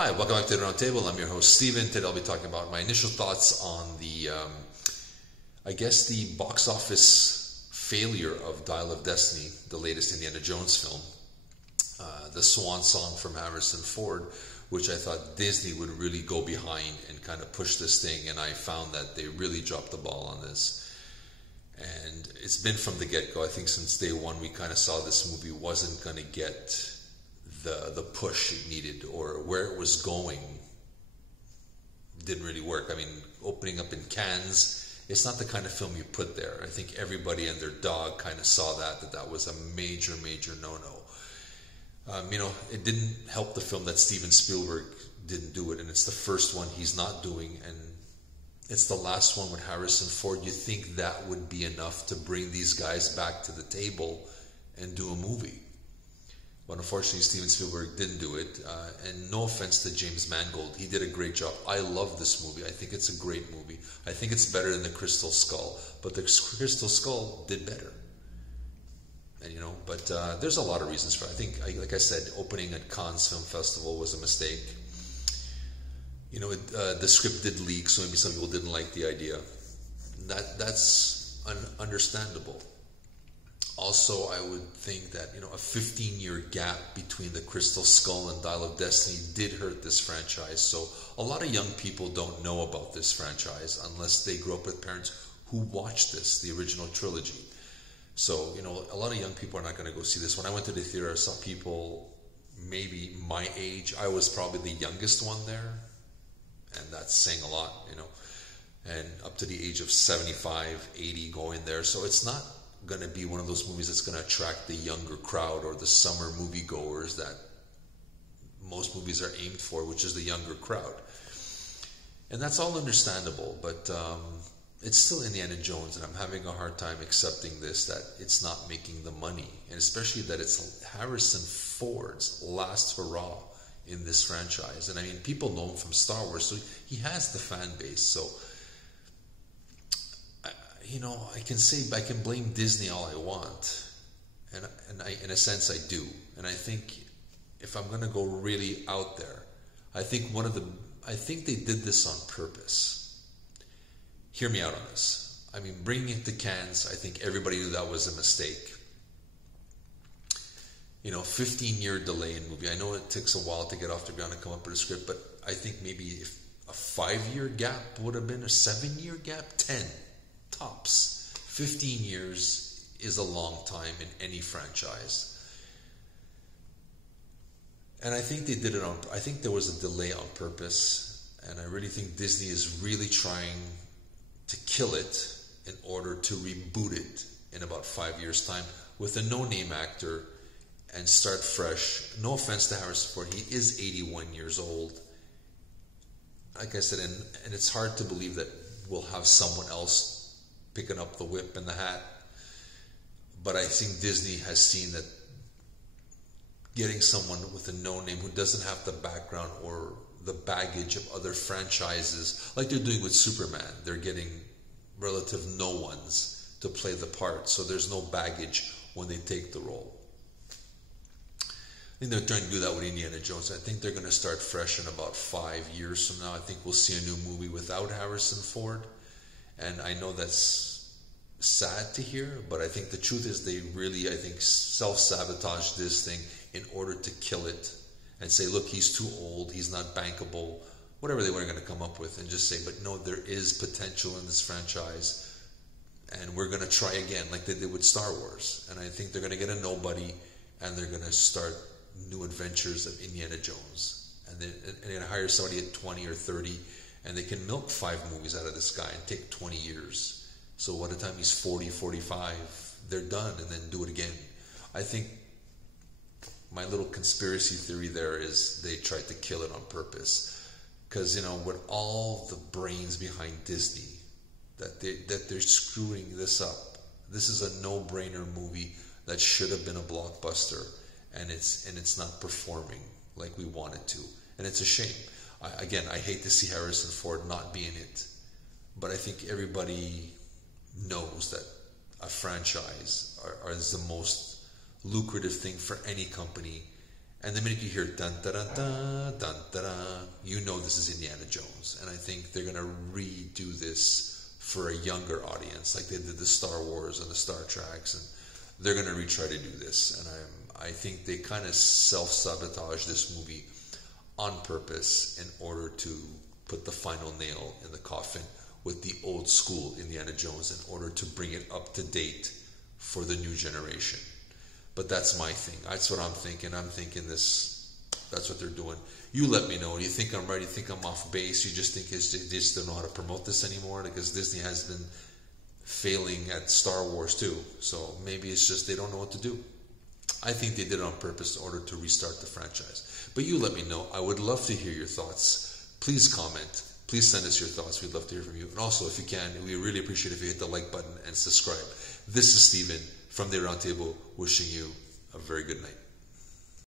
Hi, welcome back to the Roundtable. I'm your host, Steven. Today I'll be talking about my initial thoughts on the, the box office failure of Dial of Destiny, the latest Indiana Jones film. The swan song from Harrison Ford, which I thought Disney would really go behind and kind of push this thing, and I found that they really dropped the ball on this. And it's been from the get-go. I think since day one we kind of saw this movie wasn't going to get the push it needed, or where it was going didn't really work. I mean, opening up in Cannes, it's not the kind of film you put there. I think everybody and their dog kind of saw that was a major no-no. It didn't help the film that Steven Spielberg didn't do it, and it's the first one he's not doing, and it's the last one with Harrison Ford. You think that would be enough to bring these guys back to the table and do a movie. But unfortunately, Steven Spielberg didn't do it. And no offense to James Mangold, he did a great job. I love this movie. I think it's a great movie. I think it's better than The Crystal Skull. But The Crystal Skull did better. And but there's a lot of reasons for it. I think, like I said, opening at Cannes Film Festival was a mistake. The script did leak, so maybe some people didn't like the idea. That's understandable. Also, I would think that, a 15-year gap between The Crystal Skull and Dial of Destiny did hurt this franchise. So a lot of young people don't know about this franchise unless they grew up with parents who watched this, the original trilogy. So, a lot of young people are not going to go see this. When I went to the theater, I saw people maybe my age. I was probably the youngest one there, and that's saying a lot, and up to the age of 75, 80 going there. So it's not going to be one of those movies that's going to attract the younger crowd or the summer moviegoers that most movies are aimed for, which is the younger crowd. And that's all understandable, but it's still Indiana Jones, and I'm having a hard time accepting this, that it's not making the money, and especially that it's Harrison Ford's last hurrah in this franchise. And I mean, people know him from Star Wars, so he has the fan base. So I can blame Disney all I want, and in a sense I do. And I think if I'm going to go really out there, I think they did this on purpose. Hear me out on this. I mean, bringing it to Cannes, I think everybody knew that was a mistake. 15-year delay in movie. I know it takes a while to get off the ground and come up with a script, but I think maybe if a 5-year gap would have been, a 7-year gap, 10 tops. 15 years is a long time in any franchise. And I think they did it I think there was a delay on purpose, and I really think Disney is really trying to kill it in order to reboot it in about 5 years' time with a no-name actor and start fresh. No offense to Harrison Ford, he is 81 years old. Like I said, and it's hard to believe that we'll have someone else picking up the whip and the hat. But I think Disney has seen that getting someone with a no-name who doesn't have the background or the baggage of other franchises, like they're doing with Superman, they're getting relative no ones to play the part, so there's no baggage when they take the role. I think they're trying to do that with Indiana Jones. I think they're going to start fresh in about 5 years from now. I think we'll see a new movie without Harrison Ford. And I know that's sad to hear, but I think the truth is they really, self-sabotage this thing in order to kill it and say, look, he's too old, he's not bankable, whatever they were going to come up with, and just say, but no, there is potential in this franchise, and we're going to try again, like they did with Star Wars. And I think they're going to get a nobody, and they're going to start new adventures of Indiana Jones. And they're going to hire somebody at 20 or 30, and they can milk 5 movies out of this guy and take 20 years. So by the time he's 40, 45, they're done, and then do it again. I think my little conspiracy theory there is they tried to kill it on purpose. Because, with all the brains behind Disney, that they're screwing this up. This is a no-brainer movie that should have been a blockbuster, and it's not performing like we want it to. And it's a shame. I hate to see Harrison Ford not be in it, but I think everybody knows that a franchise is the most lucrative thing for any company, And the minute you hear dun da dun da dun da da, you know this is Indiana Jones. And I think they're gonna redo this for a younger audience, like they did the Star Wars and the Star Treks, and they're gonna retry to do this. And I think they kind of self-sabotage this movie on purpose in order to put the final nail in the coffin with the old school Indiana Jones in order to bring it up to date for the new generation. But that's my thing. That's what I'm thinking. I'm thinking this, that's what they're doing. You let me know. Do you think I'm right? Do you think I'm off base? You just think they just don't know how to promote this anymore? Because Disney has been failing at Star Wars too. So maybe it's just they don't know what to do. I think they did it on purpose in order to restart the franchise. But you let me know. I would love to hear your thoughts. Please comment. Please send us your thoughts. We'd love to hear from you. And also, if you can, we really appreciate if you hit the like button and subscribe. This is Steven from the Aroundtable, wishing you a very good night.